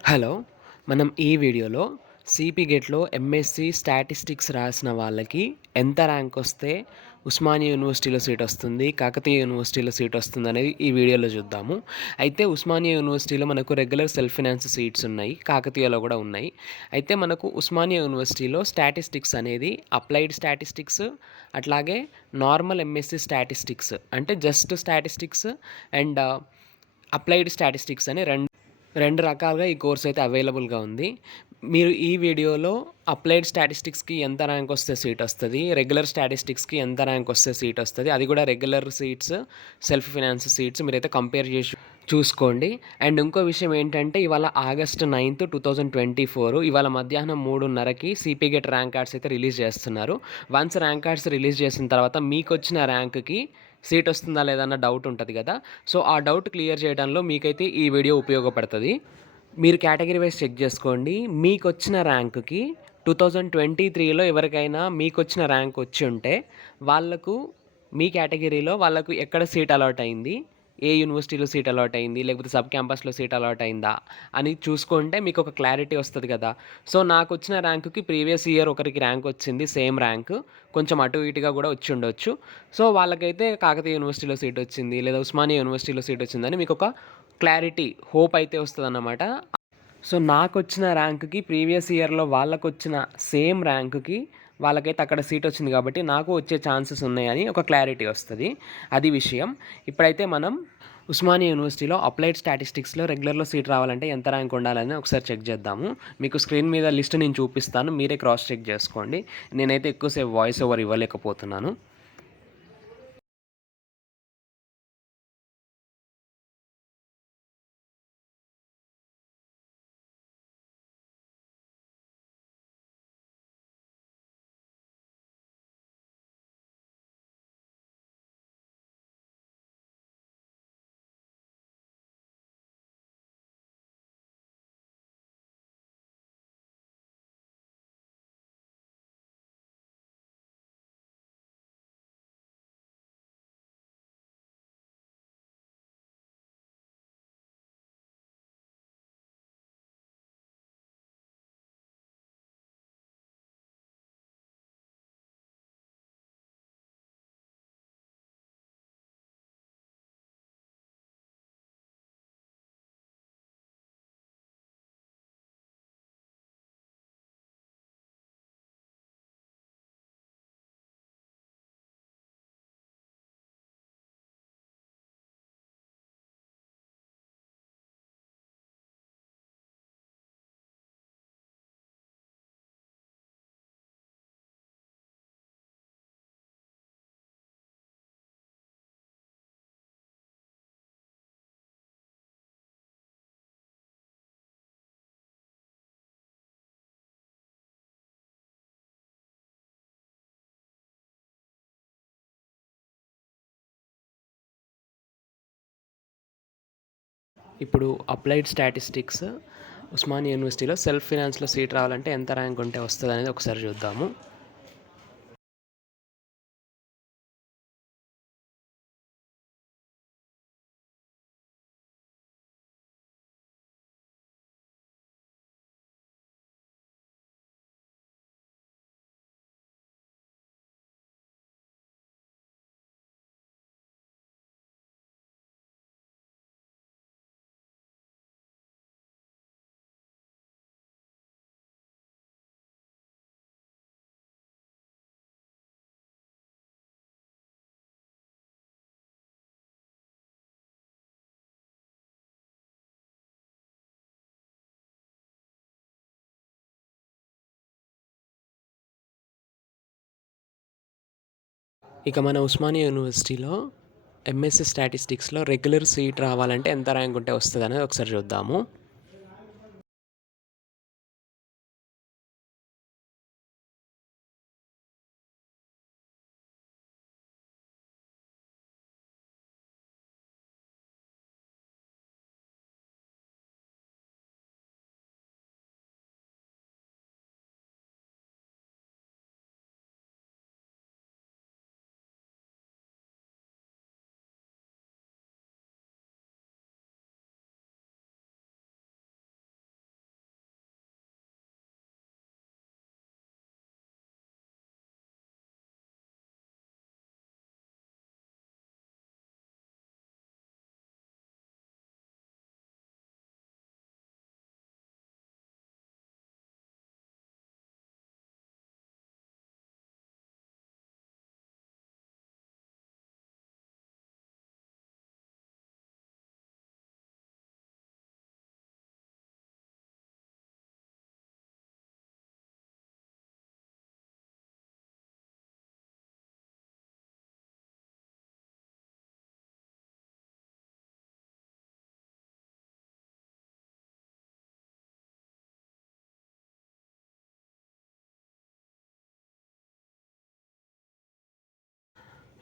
Hello మనం ఈ వీడియోలో సిపి గేట్లో ఎంఎస్సి స్టాటిస్టిక్స్ రాసిన వాళ్ళకి ఎంత ర్యాంక్ వస్తే ఉస్మానియా యూనివర్సిటీలో సీట్ వస్తుంది కాకతీయ యూనివర్సిటీలో సీట్ వస్తుంది అనేది ఈ వీడియోలో చూద్దాము. అయితే ఉస్మానియా యూనివర్సిటీలో మనకు రెగ్యులర్ సెల్ఫ్ ఫినాన్స్ సీట్స్ ఉన్నాయి కాకతీయలో కూడా ఉన్నాయి. అయితే మనకు ఉస్మానియా యూనివర్సిటీలో స్టాటిస్టిక్స్ అనేది అప్లైడ్ స్టాటిస్టిక్స్ అట్లాగే నార్మల్ ఎంఎస్సి స్టాటిస్టిక్స్ అంటే just statistics and applied statistics అని రెండు రెండు రకాలుగా ఈ కోర్స్ అయితే అవైలబుల్గా ఉంది. మీరు ఈ వీడియోలో అప్లైడ్ స్టాటిస్టిక్స్కి ఎంత ర్యాంక్ వస్తే సీట్ వస్తుంది రెగ్యులర్ స్టాటిస్టిక్స్కి ఎంత ర్యాంక్ వస్తే సీట్ వస్తుంది అది కూడా regular seats self finance seats మీరైతే కంపేర్ చేసి చూసుకోండి. అండ్ ఇంకో విషయం ఏంటంటే ఇవాళ August ninth two thousand twenty four ఇవాళ మధ్యాహ్నం మూడున్నరకి సిపీ గెట్ ర్యాంక్ కార్డ్స్ అయితే రిలీజ్ చేస్తున్నారు. వన్స్ ర్యాంక్ కార్డ్స్ రిలీజ్ చేసిన తర్వాత మీకు వచ్చిన ర్యాంక్కి సీట్ వస్తుందా లేదన్న డౌట్ ఉంటుంది కదా. సో ఆ డౌట్ క్లియర్ చేయడంలో మీకైతే ఈ వీడియో ఉపయోగపడుతుంది. మీరు కేటగిరీ వైజ్ చెక్ చేసుకోండి. మీకు వచ్చిన ర్యాంకుకి టూ థౌజండ్ ట్వంటీ త్రీలో ఎవరికైనా మీకు వచ్చిన ర్యాంక్ వచ్చి ఉంటే వాళ్ళకు మీ కేటగిరీలో వాళ్ళకు ఎక్కడ సీట్ అలాట్ అయింది? ఏ యూనివర్సిటీలో సీట్ అలాట్ అయింది? లేకపోతే సబ్ క్యాంపస్లో సీట్ అలాట్ అయిందా? అని చూసుకుంటే మీకు ఒక క్లారిటీ వస్తుంది కదా. సో నాకు వచ్చిన ర్యాంకుకి ప్రీవియస్ ఇయర్ ఒకరికి ర్యాంక్ వచ్చింది సేమ్ ర్యాంక్. కొంచెం అటు ఇటుగా కూడా వచ్చి ఉండొచ్చు. సో వాళ్ళకైతే కాకతీయ యూనివర్సిటీలో సీట్ వచ్చింది లేదా ఉస్మానియా యూనివర్సిటీలో సీట్ వచ్చిందని మీకు ఒక క్లారిటీ హోప్ అయితే వస్తుంది అన్నమాట సో నాకు వచ్చిన ర్యాంక్కి ప్రీవియస్ ఇయర్లో వాళ్ళకు వచ్చిన సేమ్ ర్యాంకుకి వాళ్ళకైతే అక్కడ సీట్ వచ్చింది కాబట్టి నాకు వచ్చే ఛాన్సెస్ ఉన్నాయని ఒక క్లారిటీ వస్తుంది. అది విషయం. ఇప్పుడైతే మనం ఉస్మానియా యూనివర్సిటీలో అప్లైడ్ స్టాటిస్టిక్స్లో రెగ్యులర్లో సీట్ రావాలంటే ఎంత ర్యాంక్ ఉండాలని ఒకసారి చెక్ చేద్దాము. మీకు స్క్రీన్ మీద లిస్ట్ నేను చూపిస్తాను. మీరే క్రాస్ చెక్ చేసుకోండి. నేనైతే ఎక్కువసేపు వాయిస్ ఓవర్ ఇవ్వలేకపోతున్నాను. ఇప్పుడు అప్లైడ్ స్టాటిస్టిక్స్ ఉస్మానియా యూనివర్సిటీలో సెల్ఫ్ ఫినాన్స్లో సీట్ రావాలంటే ఎంత ర్యాంక్ ఉంటే వస్తుంది అనేది ఒకసారి చూద్దాము. ఇక మన ఉస్మానియా యూనివర్సిటీలో ఎంఎస్సి స్టాటిస్టిక్స్లో రెగ్యులర్ సీట్ రావాలంటే ఎంత ర్యాంక్ ఉంటే వస్తుంది అనేది ఒకసారి చూద్దాము.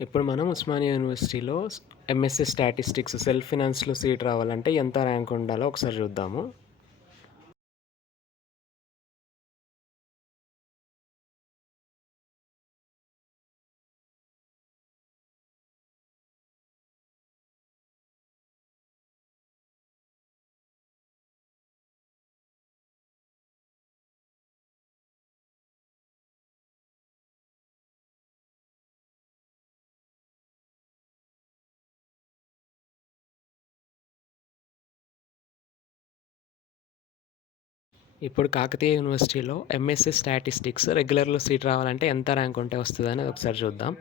ఇప్పుడు మనం ఉస్మానియా యూనివర్సిటీలో ఎంఎస్సీ స్టాటిస్టిక్స్ సెల్ఫ్ ఫినాన్స్లో సీట్ రావాలంటే ఎంత ర్యాంక్ ఉండాలో ఒకసారి చూద్దాము. ఇప్పుడు కాకతీయ యూనివర్సిటీలో ఎంఎస్సీ స్టాటిస్టిక్స్ రెగ్యులర్లో సీట్ రావాలంటే ఎంత ర్యాంక్ ఉంటే వస్తుందని ఒకసారి చూద్దాం.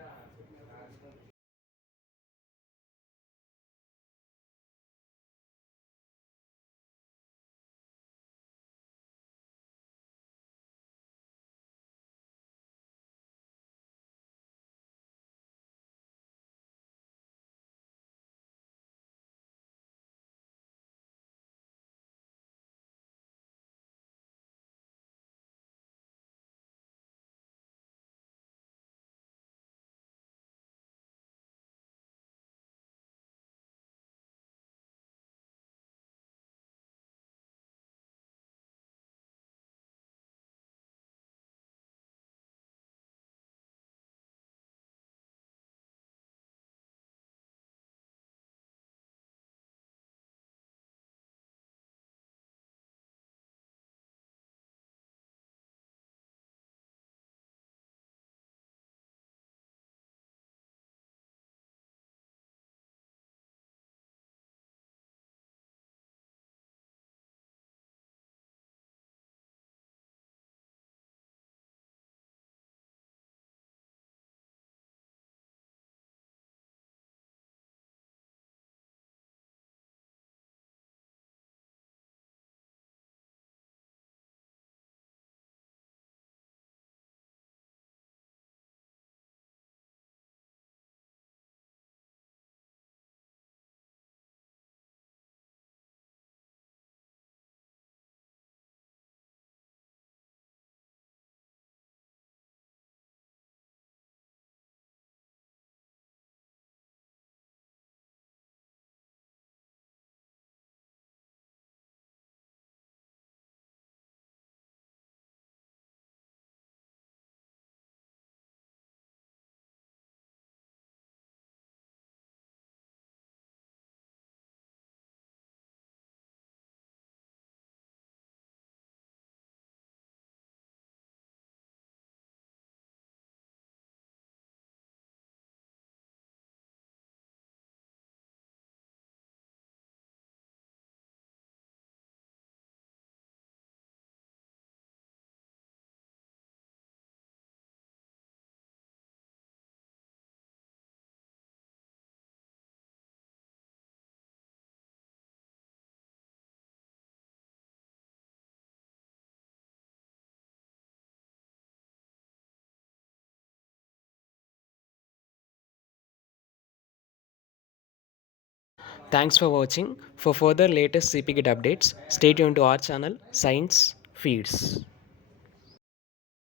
Thanks for watching. For further latest CPGIT updates, stay tuned to our channel Science Feeds.